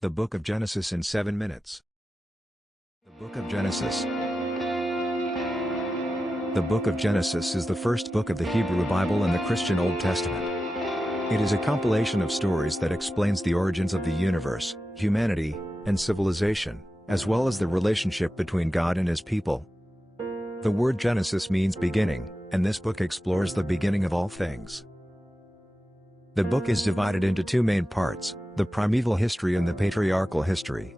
The Book of Genesis in 7 minutes. The Book of Genesis. The Book of Genesis is the first book of the Hebrew Bible and the Christian Old Testament. It is a compilation of stories that explains the origins of the universe, humanity, and civilization, as well as the relationship between God and His people. The word Genesis means beginning, and this book explores the beginning of all things. The book is divided into two main parts: the primeval history and the patriarchal history.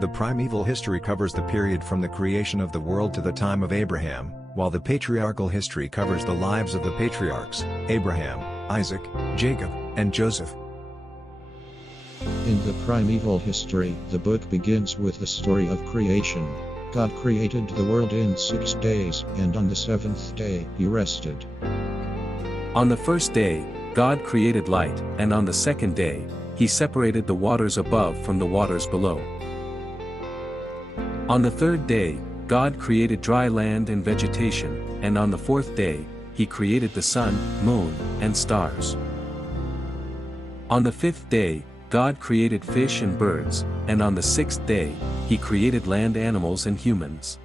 The primeval history covers the period from the creation of the world to the time of Abraham, while the patriarchal history covers the lives of the patriarchs, Abraham, Isaac, Jacob, and Joseph. In the primeval history, the book begins with the story of creation. God created the world in 6 days, and on the seventh day, He rested. On the first day, God created light, and on the second day, He separated the waters above from the waters below. On the third day, God created dry land and vegetation, and on the fourth day, He created the sun, moon, and stars. On the fifth day, God created fish and birds, and on the sixth day, He created land animals and humans.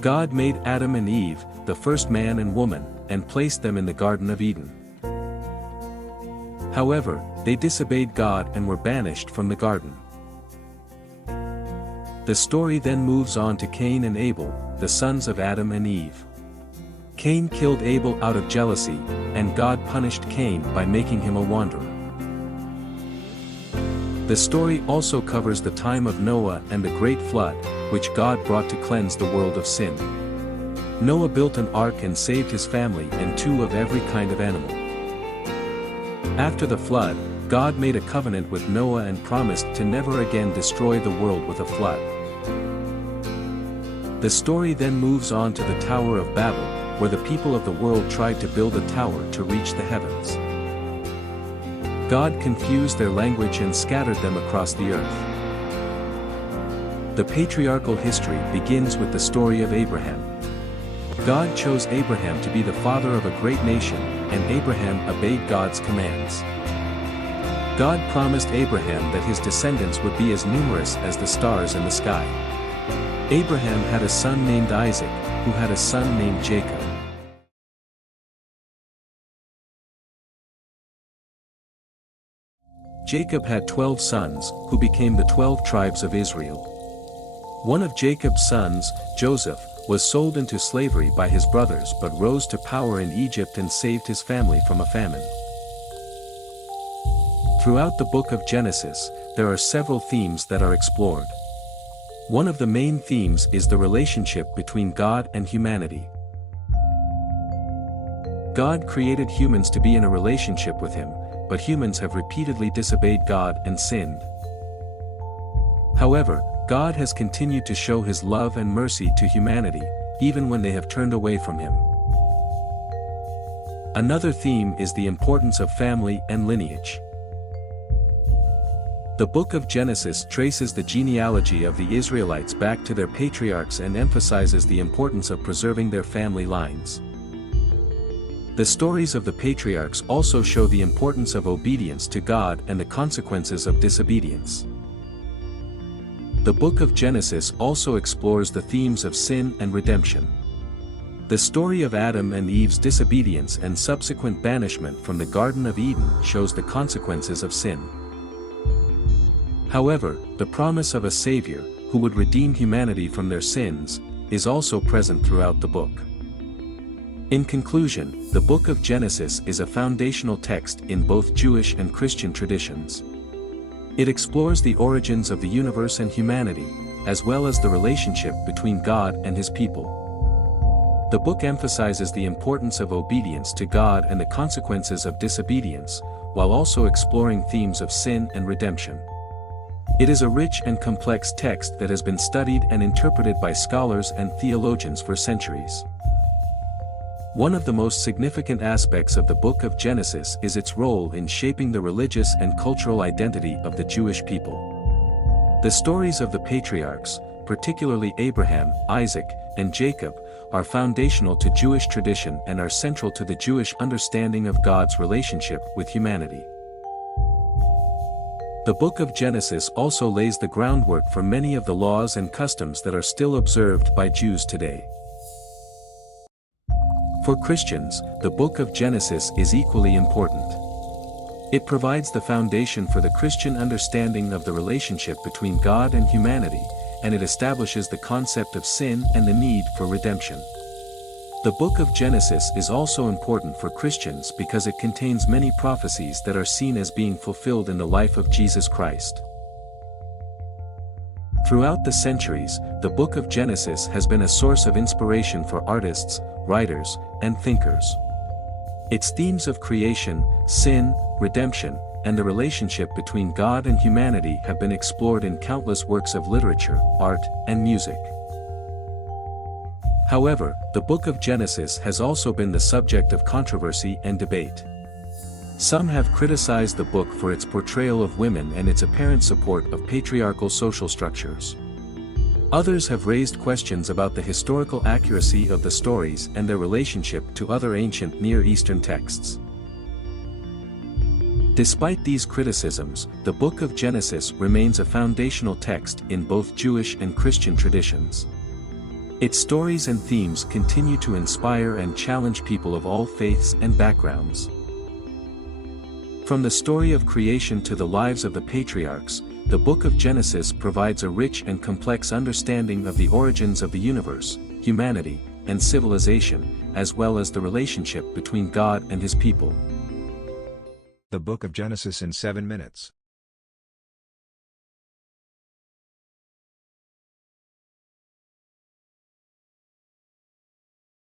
God made Adam and Eve, the first man and woman, and placed them in the Garden of Eden. However, they disobeyed God and were banished from the garden. The story then moves on to Cain and Abel, the sons of Adam and Eve. Cain killed Abel out of jealousy, and God punished Cain by making him a wanderer. The story also covers the time of Noah and the great flood, which God brought to cleanse the world of sin. Noah built an ark and saved his family and 2 of every kind of animal. After the flood, God made a covenant with Noah and promised to never again destroy the world with a flood. The story then moves on to the Tower of Babel, where the people of the world tried to build a tower to reach the heavens. God confused their language and scattered them across the earth. The patriarchal history begins with the story of Abraham. God chose Abraham to be the father of a great nation, and Abraham obeyed God's commands. God promised Abraham that his descendants would be as numerous as the stars in the sky. Abraham had a son named Isaac, who had a son named Jacob. Jacob had 12 sons, who became the 12 tribes of Israel. One of Jacob's sons, Joseph, was sold into slavery by his brothers but rose to power in Egypt and saved his family from a famine. Throughout the book of Genesis, there are several themes that are explored. One of the main themes is the relationship between God and humanity. God created humans to be in a relationship with Him, but humans have repeatedly disobeyed God and sinned. However, God has continued to show His love and mercy to humanity, even when they have turned away from Him. Another theme is the importance of family and lineage. The book of Genesis traces the genealogy of the Israelites back to their patriarchs and emphasizes the importance of preserving their family lines. The stories of the patriarchs also show the importance of obedience to God and the consequences of disobedience. The book of Genesis also explores the themes of sin and redemption. The story of Adam and Eve's disobedience and subsequent banishment from the Garden of Eden shows the consequences of sin. However, the promise of a Savior, who would redeem humanity from their sins, is also present throughout the book. In conclusion, the book of Genesis is a foundational text in both Jewish and Christian traditions. It explores the origins of the universe and humanity, as well as the relationship between God and His people. The book emphasizes the importance of obedience to God and the consequences of disobedience, while also exploring themes of sin and redemption. It is a rich and complex text that has been studied and interpreted by scholars and theologians for centuries. One of the most significant aspects of the book of Genesis is its role in shaping the religious and cultural identity of the Jewish people. The stories of the patriarchs, particularly Abraham, Isaac, and Jacob, are foundational to Jewish tradition and are central to the Jewish understanding of God's relationship with humanity. The book of Genesis also lays the groundwork for many of the laws and customs that are still observed by Jews today. For Christians, the book of Genesis is equally important. It provides the foundation for the Christian understanding of the relationship between God and humanity, and it establishes the concept of sin and the need for redemption. The book of Genesis is also important for Christians because it contains many prophecies that are seen as being fulfilled in the life of Jesus Christ. Throughout the centuries, the book of Genesis has been a source of inspiration for artists, writers, and thinkers. Its themes of creation, sin, redemption, and the relationship between God and humanity have been explored in countless works of literature, art, and music. However, the book of Genesis has also been the subject of controversy and debate. Some have criticized the book for its portrayal of women and its apparent support of patriarchal social structures. Others have raised questions about the historical accuracy of the stories and their relationship to other ancient Near Eastern texts. Despite these criticisms, the book of Genesis remains a foundational text in both Jewish and Christian traditions. Its stories and themes continue to inspire and challenge people of all faiths and backgrounds. From the story of creation to the lives of the patriarchs, the book of Genesis provides a rich and complex understanding of the origins of the universe, humanity, and civilization, as well as the relationship between God and His people. The Book of Genesis in 7 minutes.